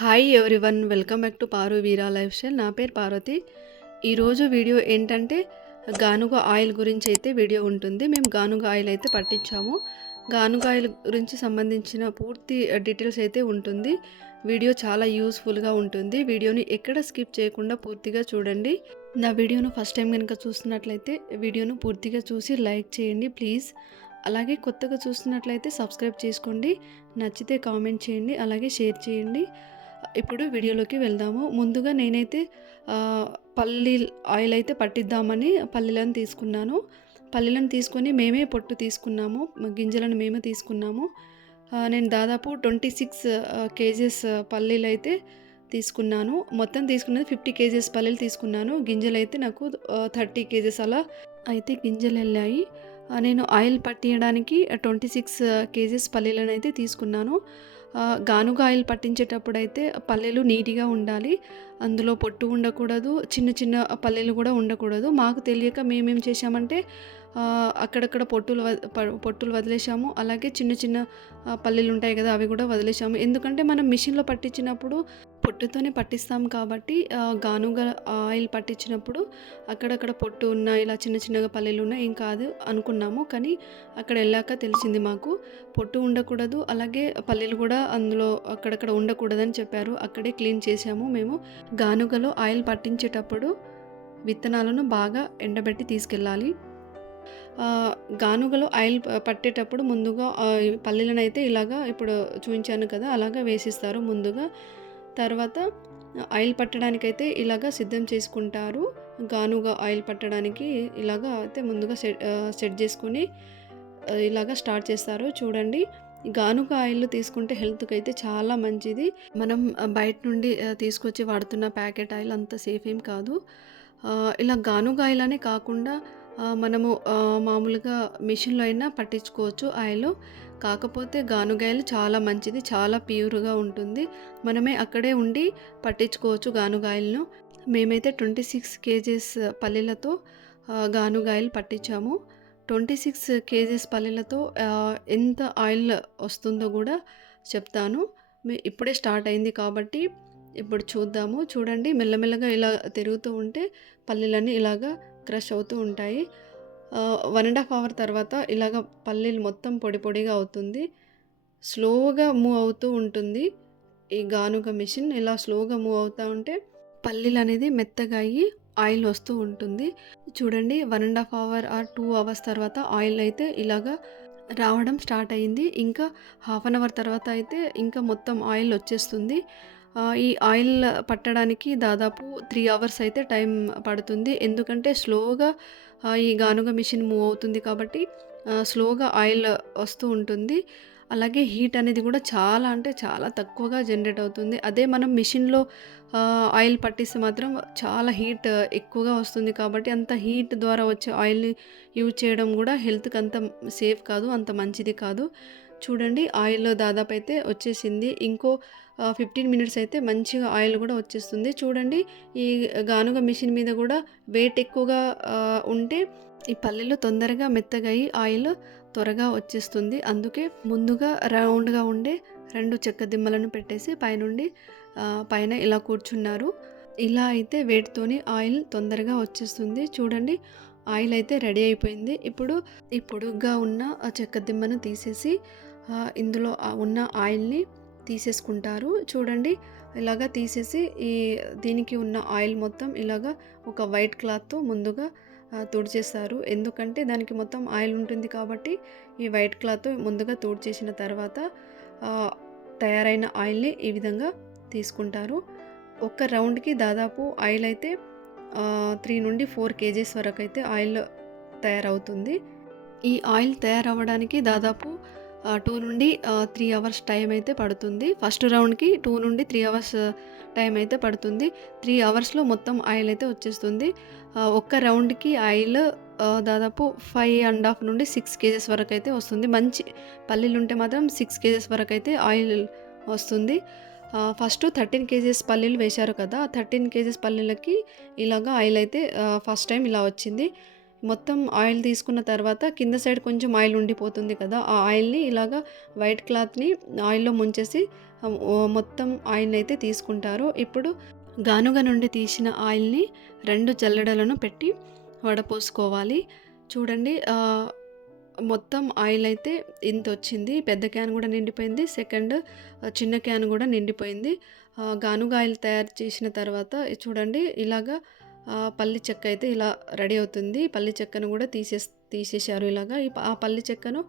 Hi everyone welcome back to Paru Veera lifestyle నా పేరు పార్వతి. ఈరోజు వీడియో ఏంటంటే గానుగ ఆయిల్ గురించి అయితే వీడియో ఉంటుంది. మేము గానుగ ఆయిల్ అయితే పట్టించాము. గానుగ ఆయిల్ గురించి సంబంధించిన పూర్తి డీటెయిల్స్ అయితే ఉంటుంది. వీడియో చాలా యూస్ఫుల్గా ఉంటుంది. వీడియోని ఎక్కడ స్కిప్ చేయకుండా పూర్తిగా చూడండి. నా వీడియోను ఫస్ట్ టైం కనుక చూస్తున్నట్లయితే వీడియోను పూర్తిగా చూసి లైక్ చేయండి ప్లీజ్ అలాగే కొత్తగా చూస్తున్నట్లయితే సబ్స్క్రైబ్ చేసుకోండి. నచ్చితే కామెంట్ చేయండి. అలాగే షేర్ చేయండి. ఇప్పుడు వీడియోలోకి వెళ్దాము. ముందుగా నేనైతే పల్లీ పల్లి ఆయిల్ అయితే పట్టిద్దామని పల్లీలను తీసుకున్నాను. పల్లీలను తీసుకొని మేమే పొట్టు తీసుకున్నాము. గింజలను మేమే తీసుకున్నాము. నేను దాదాపు ట్వంటీ సిక్స్ కేజెస్ పల్లీలు అయితే తీసుకున్నాను. మొత్తం తీసుకున్నది ఫిఫ్టీ కేజెస్ పల్లీలు తీసుకున్నాను. గింజలు అయితే నాకు థర్టీ కేజెస్ అలా అయితే గింజలు వెళ్ళాయి. నేను ఆయిల్ పట్టియడానికి ట్వంటీ సిక్స్ కేజెస్ పల్లీలను అయితే తీసుకున్నాను. గానుగ ఆయిల్ పట్టించేటప్పుడు అయితే పల్లెలు నీట్గా ఉండాలి. అందులో పొట్టు ఉండకూడదు చిన్న చిన్న పల్లెలు కూడా ఉండకూడదు. మాకు తెలియక మేమేం చేశామంటే అక్కడక్కడ పొట్టులు ప- పొట్టులు వదిలేసాము అలాగే చిన్న చిన్న పల్లెలు ఉంటాయి కదా అవి కూడా వదిలేసాము ఎందుకంటే మనం మిషన్లో పట్టించినప్పుడు పొట్టుతోనే పట్టిస్తాం కాబట్టి గానుగా గానుగ ఆయిల్ పట్టించినప్పుడు అక్కడక్కడ పొట్టు ఉన్న ఇలా చిన్న చిన్నగా పల్లెలు ఉన్నాయి ఏం కాదు అనుకున్నాము. కానీ అక్కడ వెళ్ళాక తెలిసింది మాకు పొట్టు ఉండకూడదు. అలాగే పల్లెలు కూడా అందులో అక్కడక్కడ ఉండకూడదని చెప్పారు. అక్కడే క్లీన్ చేసాము మేము. గానుగలో ఆయిల్ పట్టించేటప్పుడు విత్తనాలను బాగా ఎండబెట్టి తీసుకెళ్ళాలి. గానుగలో ఆయిల్ పట్టేటప్పుడు ముందుగా పల్లీలను అయితే ఇలాగా ఇప్పుడు చూపించాను కదా అలాగా వేసిస్తారు ముందుగా. తర్వాత ఆయిల్ పట్టడానికైతే ఇలాగా సిద్ధం చేసుకుంటారు. గానుగ ఆయిల్ పట్టడానికి ఇలాగా అయితే ముందుగా సెట్ సెట్ చేసుకొని ఇలాగా స్టార్ట్ చేస్తారు. చూడండి. గానుక గానుగ ఆయిల్ తీసుకుంటే హెల్త్కి అయితే చాలా మంచిది. మనం బయట నుండి తీసుకొచ్చి వాడుతున్న ప్యాకెట్ ఆయిల్ అంత సేఫ్ ఏం కాదు. ఇలా గానుగ ఆయిల్ అనే కాకుండా మనము మామూలుగా మిషన్లో అయినా పట్టించుకోవచ్చు ఆయిల్. కాకపోతే గానుగాయలు చాలా మంచిది చాలా ప్యూర్గా ఉంటుంది. మనమే అక్కడే ఉండి పట్టించుకోవచ్చు గానుగాయలను మేమైతే ట్వంటీ సిక్స్ కేజీస్ పల్లీలతో గానుగాయలు పట్టించాము. ట్వంటీ సిక్స్ కేజెస్ పల్లీలతో ఎంత ఆయిల్ వస్తుందో కూడా చెప్తాను. ఇప్పుడే స్టార్ట్ అయింది కాబట్టి ఇప్పుడు చూద్దాము. చూడండి మెల్లమెల్లగా ఇలా తిరుగుతూ ఉంటే పల్లీలన్నీ ఇలాగా క్రష్ అవుతూ ఉంటాయి. వన్ అండ్ హాఫ్ అవర్ తర్వాత ఇలాగ పల్లీలు మొత్తం పొడి పొడిగా అవుతుంది. స్లోగా మూవ్ అవుతూ ఉంటుంది. ఈ గానుగ మిషన్ ఇలా స్లోగా మూవ్ అవుతూ ఉంటే పల్లీలు అనేది మెత్తగా అయ్యి ఆయిల్ వస్తూ ఉంటుంది. చూడండి one and half hour or two hours తర్వాత ఆయిల్ అయితే ఇలాగా రావడం స్టార్ట్ అయింది. ఇంకా హాఫ్ అన్ అవర్ తర్వాత అయితే ఇంకా మొత్తం ఆయిల్ వచ్చేస్తుంది. ఈ ఆయిల్ పట్టడానికి దాదాపు త్రీ అవర్స్ అయితే టైం పడుతుంది. ఎందుకంటే స్లోగా ఈ గానుగ మిషన్ మూవ్ అవుతుంది కాబట్టి స్లోగా ఆయిల్ వస్తూ ఉంటుంది. అలాగే హీట్ అనేది కూడా చాలా అంటే చాలా తక్కువగా జనరేట్ అవుతుంది. అదే మనం మిషన్లో ఆయిల్ పట్టిస్తే మాత్రం చాలా హీట్ ఎక్కువగా వస్తుంది కాబట్టి అంత హీట్ ద్వారా వచ్చే ఆయిల్ని యూజ్ చేయడం కూడా హెల్త్కి అంత సేఫ్ కాదు అంత మంచిది కాదు. చూడండి ఆయిల్ దాదాపు అయితే వచ్చేసింది. ఇంకో ఫిఫ్టీన్ మినిట్స్ అయితే మంచిగా ఆయిల్ కూడా వచ్చేస్తుంది. చూడండి ఈ గానుగ మిషన్ మీద కూడా వెయిట్ ఎక్కువగా ఉంటే ఈ పల్లెలు తొందరగా మెత్తగా ఆయిల్ త్వరగా వచ్చేస్తుంది. అందుకే ముందుగా రౌండ్గా ఉండే రెండు చెక్క దిమ్మలను పెట్టేసి పైనుండి పైన ఇలా కూర్చున్నారు. ఇలా అయితే వేడితోని ఆయిల్ తొందరగా వచ్చేస్తుంది. చూడండి ఆయిల్ అయితే రెడీ అయిపోయింది. ఇప్పుడు ఈ పొడుగ్గా ఉన్న చెక్క దిమ్మను తీసేసి ఇందులో ఉన్న ఆయిల్ని తీసేసుకుంటారు. చూడండి ఇలాగా తీసేసి ఈ దీనికి ఉన్న ఆయిల్ మొత్తం ఇలాగా ఒక వైట్ క్లాత్తో ముందుగా తుడిచేస్తారు. ఎందుకంటే దానికి మొత్తం ఆయిల్ ఉంటుంది కాబట్టి ఈ వైట్ క్లాత్ ముందుగా తుడిచేసిన తర్వాత తయారైన ఆయిల్ని ఈ విధంగా తీసుకుంటారు. ఒక్క రౌండ్కి దాదాపు ఆయిల్ అయితే త్రీ నుండి ఫోర్ కేజీస్ వరకు అయితే ఆయిల్ తయారవుతుంది. ఈ ఆయిల్ తయారవ్వడానికి దాదాపు టూ నుండి త్రీ అవర్స్ టైం అయితే పడుతుంది. ఫస్ట్ రౌండ్కి టూ నుండి త్రీ అవర్స్ టైం అయితే పడుతుంది. త్రీ అవర్స్లో మొత్తం ఆయిల్ అయితే వచ్చేస్తుంది. ఒక్క రౌండ్కి ఆయిల్ దాదాపు ఫైవ్ అండ్ హాఫ్ నుండి సిక్స్ కేజెస్ వరకు అయితే వస్తుంది. మంచి పల్లీలు ఉంటే మాత్రం సిక్స్ కేజెస్ వరకు అయితే ఆయిల్ వస్తుంది. ఫస్ట్ థర్టీన్ కేజెస్ పల్లీలు వేశారు కదా థర్టీన్ కేజెస్ పల్లీలకి ఇలాగా ఆయిల్ అయితే ఫస్ట్ టైం ఇలా వచ్చింది. మొత్తం ఆయిల్ తీసుకున్న తర్వాత కింద సైడ్ కొంచెం ఆయిల్ ఉండిపోతుంది కదా ఆ ఆయిల్ని ఇలాగా వైట్ క్లాత్ని ఆయిల్లో ముంచేసి మొత్తం ఆయిల్ అయితే తీసుకుంటారు. ఇప్పుడు గానుగ నుండి తీసిన ఆయిల్ని రెండు జల్లెడలను పెట్టి వడపోసుకోవాలి. చూడండి మొత్తం ఆయిల్ అయితే ఇంత వచ్చింది పెద్ద క్యాన్ కూడా నిండిపోయింది. సెకండ్ చిన్న క్యాన్ కూడా నిండిపోయింది. గానుగ ఆయిల్ తయారు చేసిన తర్వాత చూడండి ఇలాగా పల్లి చెక్క అయితే ఇలా రెడీ అవుతుంది. పల్లి చెక్కను కూడా తీసే తీసేశారు ఇలాగా. ఆ పల్లి చెక్కను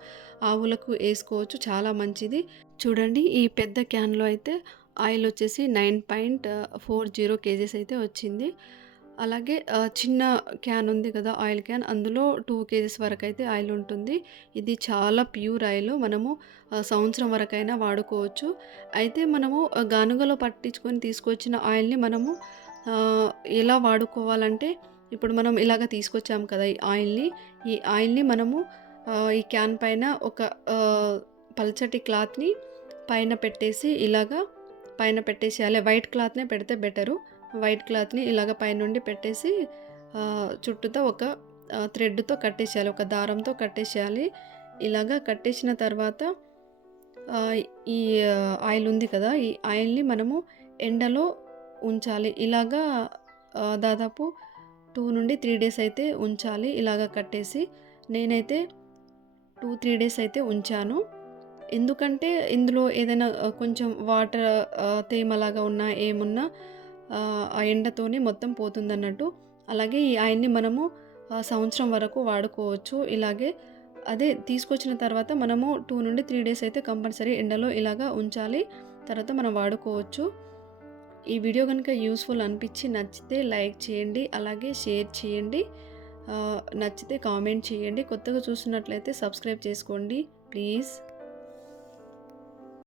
ఆవులకు వేసుకోవచ్చు. చాలా మంచిది. చూడండి ఈ పెద్ద క్యాన్లో అయితే ఆయిల్ వచ్చేసి nine point four zero kgs అయితే వచ్చింది. అలాగే చిన్న క్యాన్ ఉంది కదా ఆయిల్ క్యాన్. అందులో టూ కేజీస్ వరకు అయితే ఆయిల్ ఉంటుంది. ఇది చాలా ప్యూర్ ఆయిల్. మనము సంవత్సరం వరకైనా వాడుకోవచ్చు. అయితే మనము గానుగలో పట్టించుకొని తీసుకొచ్చిన ఆయిల్ని మనము ఎలా వాడుకోవాలంటే ఇప్పుడు మనం ఇలాగ తీసుకొచ్చాము కదా ఈ ఆయిల్ని ఈ ఆయిల్ని మనము ఈ క్యాన్ పైన ఒక పల్చటి క్లాత్ని పైన పెట్టేసి ఇలాగా పైన పెట్టేసేయాలి. వైట్ క్లాత్నే పెడితే బెటరు. వైట్ క్లాత్ని ఇలాగ పైనుండి పెట్టేసి చుట్టూతో ఒక థ్రెడ్తో కట్టేసేయాలి. ఒక దారంతో కట్టేసేయాలి. ఇలాగా కట్టేసిన తర్వాత ఈ ఆయిల్ ఉంది కదా ఈ ఆయిల్ని మనము ఎండలో ఉంచాలి. ఇలాగా దాదాపు టూ నుండి త్రీ డేస్ అయితే ఉంచాలి. ఇలాగ కట్టేసి నేనైతే టూ త్రీ డేస్ అయితే ఉంచాను. ఎందుకంటే ఇందులో ఏదైనా కొంచెం వాటర్ తేమలాగా ఉన్నా ఏమున్నా ఆ, ఎండతోనే మొత్తం పోతుందన్నట్టు. అలాగే ఈ ఆయన్ని మనము సంవత్సరం వరకు వాడుకోవచ్చు. ఇలాగే అదే తీసుకొచ్చిన తర్వాత మనము టూ నుండి త్రీ డేస్ అయితే కంపల్సరీ ఎండలో ఇలాగా ఉంచాలి. తర్వాత మనం వాడుకోవచ్చు. ఈ వీడియో కనుక యూస్ఫుల్ అనిపించి నచ్చితే లైక్ చేయండి అలాగే షేర్ చేయండి. నచ్చితే కామెంట్ చేయండి. కొత్తగా చూసినట్లయితే సబ్స్క్రైబ్ చేసుకోండి. ప్లీజ్.